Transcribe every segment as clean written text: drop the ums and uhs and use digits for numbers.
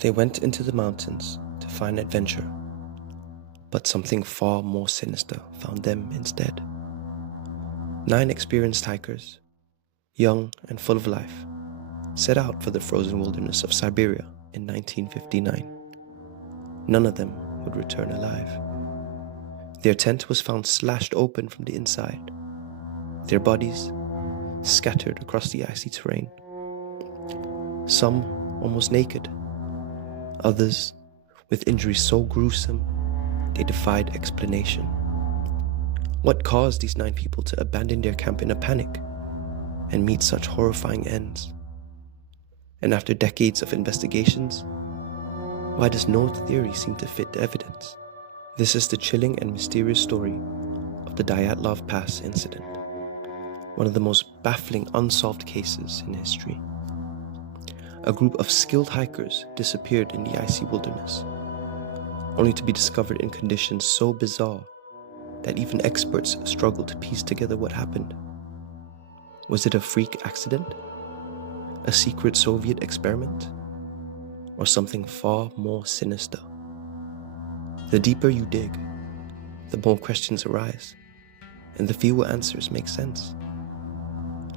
They went into the mountains to find adventure, but something far more sinister found them instead. 9 experienced hikers, young and full of life, set out for the frozen wilderness of Siberia in 1959. None of them would return alive. Their tent was found slashed open from the inside, their bodies scattered across the icy terrain. Some almost naked, others with injuries so gruesome they defied explanation. What caused these 9 people to abandon their camp in a panic and meet such horrifying ends? And after decades of investigations, why does no theory seem to fit the evidence? This is the chilling and mysterious story of the Dyatlov Pass Incident, one of the most baffling unsolved cases in history. A group of skilled hikers disappeared in the icy wilderness, only to be discovered in conditions so bizarre that even experts struggle to piece together what happened. Was it a freak accident? A secret Soviet experiment? Or something far more sinister? The deeper you dig, the more questions arise, and the fewer answers make sense.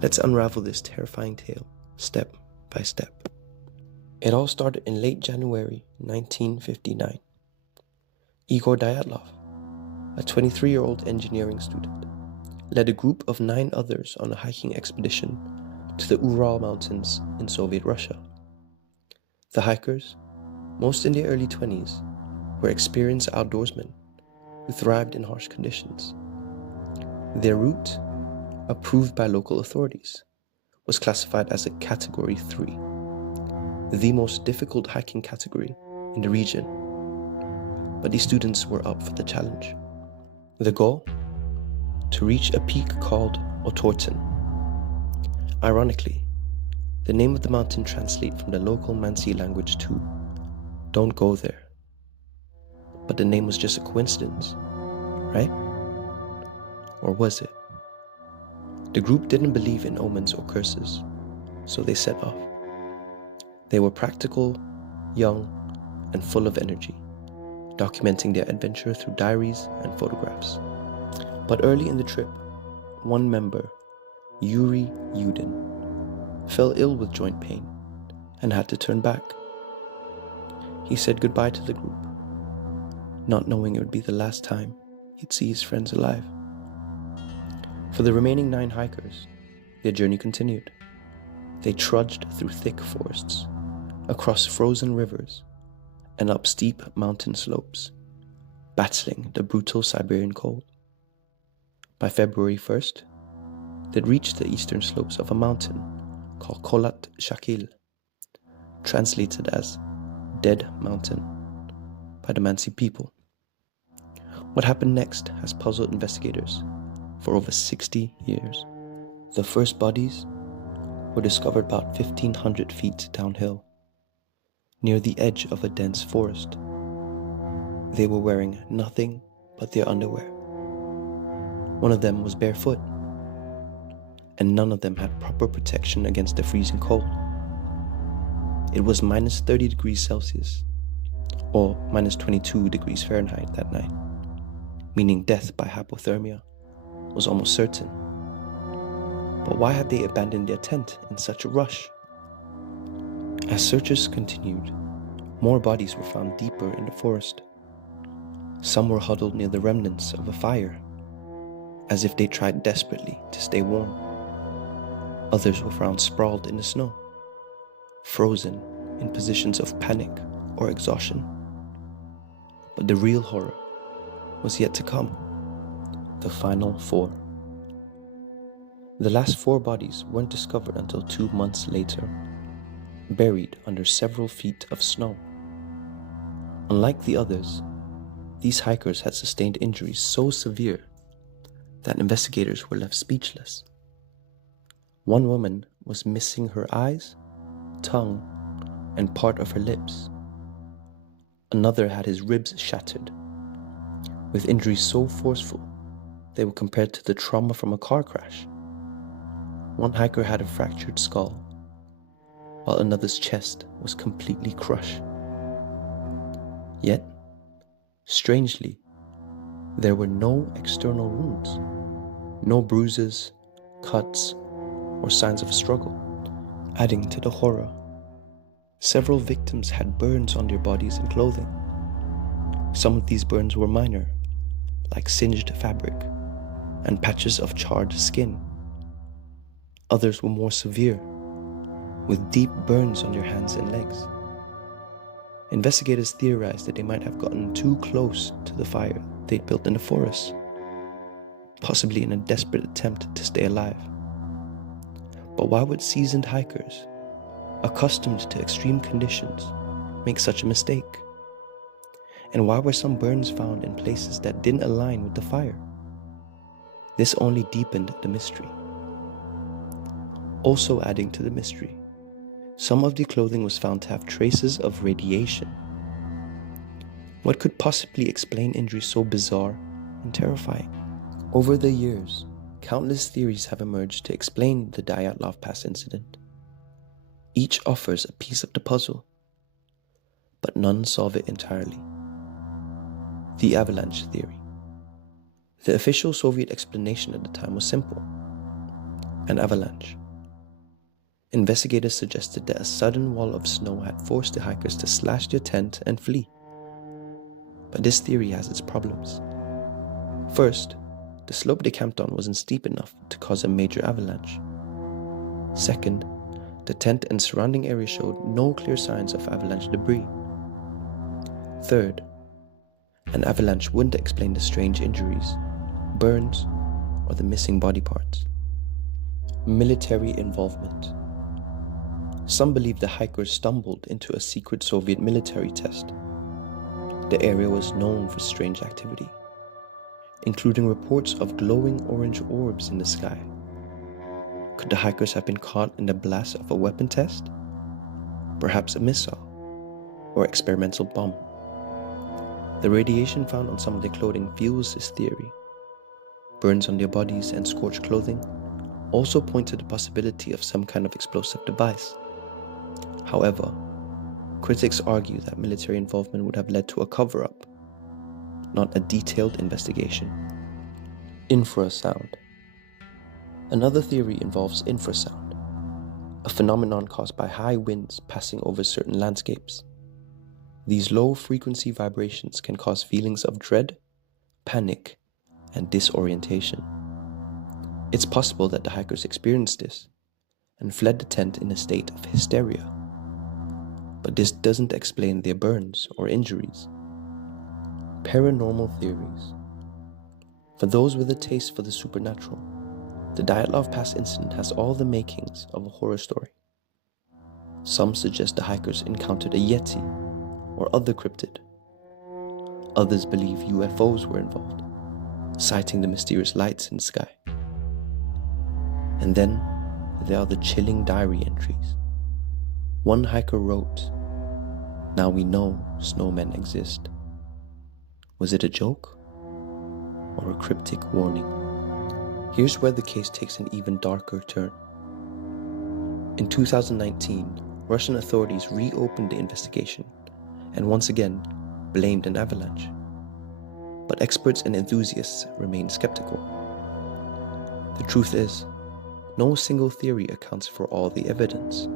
Let's unravel this terrifying tale, step by step. It all started in late January 1959. Igor Dyatlov, a 23-year-old engineering student, led a group of 9 others on a hiking expedition to the Ural Mountains in Soviet Russia. The hikers, most in their early 20s, were experienced outdoorsmen who thrived in harsh conditions. Their route, approved by local authorities, was classified as a Category 3, the most difficult hiking category in the region. But these students were up for the challenge. The goal? To reach a peak called Otorten. Ironically, the name of the mountain translates from the local Mansi language to "don't go there." But the name was just a coincidence, right? Or was it? The group didn't believe in omens or curses, so they set off. They were practical, young, and full of energy, documenting their adventure through diaries and photographs. But early in the trip, one member, Yuri Yudin, fell ill with joint pain and had to turn back. He said goodbye to the group, not knowing it would be the last time he'd see his friends alive. For the remaining 9 hikers, their journey continued. They trudged through thick forests, across frozen rivers, and up steep mountain slopes, battling the brutal Siberian cold. By February 1st, they'd reached the eastern slopes of a mountain called Kholat Shakil, translated as Dead Mountain by the Mansi people. What happened next has puzzled investigators for over 60 years. The first bodies were discovered about 1,500 feet downhill, near the edge of a dense forest. They were wearing nothing but their underwear. One of them was barefoot, and none of them had proper protection against the freezing cold. It was minus 30 degrees Celsius, or minus 22 degrees Fahrenheit that night, meaning death by hypothermia was almost certain. But why had they abandoned their tent in such a rush? As searches continued, more bodies were found deeper in the forest. Some were huddled near the remnants of a fire, as if they tried desperately to stay warm. Others were found sprawled in the snow, frozen in positions of panic or exhaustion. But the real horror was yet to come. The final 4. The last 4 bodies weren't discovered until 2 months later, buried under several feet of snow. Unlike the others, these hikers had sustained injuries so severe that investigators were left speechless. One woman was missing her eyes, tongue, and part of her lips. Another had his ribs shattered, with injuries so forceful they were compared to the trauma from a car crash. One hiker had a fractured skull, while another's chest was completely crushed. Yet, strangely, there were no external wounds, no bruises, cuts, or signs of struggle. Adding to the horror, several victims had burns on their bodies and clothing. Some of these burns were minor, like singed fabric and patches of charred skin. Others were more severe, with deep burns on their hands and legs. Investigators theorized that they might have gotten too close to the fire they'd built in the forest, possibly in a desperate attempt to stay alive. But why would seasoned hikers, accustomed to extreme conditions, make such a mistake? And why were some burns found in places that didn't align with the fire? This only deepened the mystery. Also adding to the mystery, some of the clothing was found to have traces of radiation. What could possibly explain injuries so bizarre and terrifying? Over the years, countless theories have emerged to explain the Dyatlov Pass incident. Each offers a piece of the puzzle, but none solve it entirely. The avalanche theory. The official Soviet explanation at the time was simple: an avalanche. Investigators suggested that a sudden wall of snow had forced the hikers to slash their tent and flee. But this theory has its problems. First, the slope they camped on wasn't steep enough to cause a major avalanche. Second, the tent and surrounding area showed no clear signs of avalanche debris. Third, an avalanche wouldn't explain the strange injuries, burns, or the missing body parts. Military involvement. Some believe the hikers stumbled into a secret Soviet military test. The area was known for strange activity, including reports of glowing orange orbs in the sky. Could the hikers have been caught in the blast of a weapon test? Perhaps a missile or experimental bomb. The radiation found on some of their clothing fuels this theory. Burns on their bodies and scorched clothing also point to the possibility of some kind of explosive device. However, critics argue that military involvement would have led to a cover-up, not a detailed investigation. Infrasound. Another theory involves infrasound, a phenomenon caused by high winds passing over certain landscapes. These low-frequency vibrations can cause feelings of dread, panic, and disorientation. It's possible that the hikers experienced this and fled the tent in a state of hysteria. But this doesn't explain their burns or injuries. Paranormal theories. For those with a taste for the supernatural, the Dyatlov Pass incident has all the makings of a horror story. Some suggest the hikers encountered a yeti or other cryptid. Others believe UFOs were involved, citing the mysterious lights in the sky. And then there are the chilling diary entries. One hiker wrote, "Now we know snowmen exist." Was it a joke or a cryptic warning? Here's where the case takes an even darker turn. In 2019, Russian authorities reopened the investigation and once again blamed an avalanche. But experts and enthusiasts remain skeptical. The truth is, no single theory accounts for all the evidence.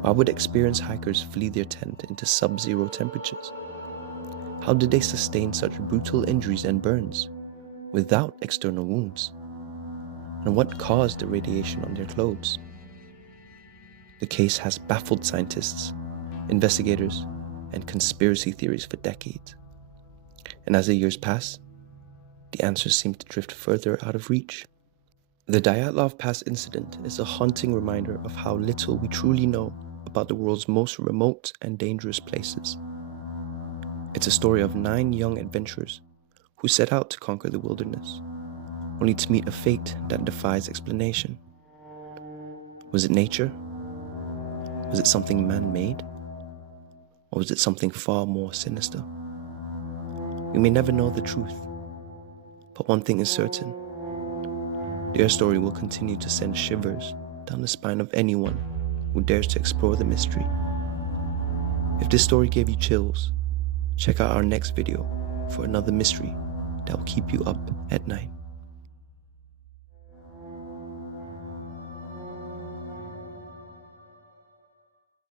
Why would experienced hikers flee their tent into sub-zero temperatures? How did they sustain such brutal injuries and burns without external wounds? And what caused the radiation on their clothes? The case has baffled scientists, investigators, and conspiracy theories for decades. And as the years pass, the answers seem to drift further out of reach. The Dyatlov Pass incident is a haunting reminder of how little we truly know about the world's most remote and dangerous places. It's a story of 9 young adventurers who set out to conquer the wilderness, only to meet a fate that defies explanation. Was it nature? Was it something man-made? Or was it something far more sinister? We may never know the truth, but one thing is certain: their story will continue to send shivers down the spine of anyone who dares to explore the mystery. If this story gave you chills, Check out our next video for another mystery that will keep you up at night.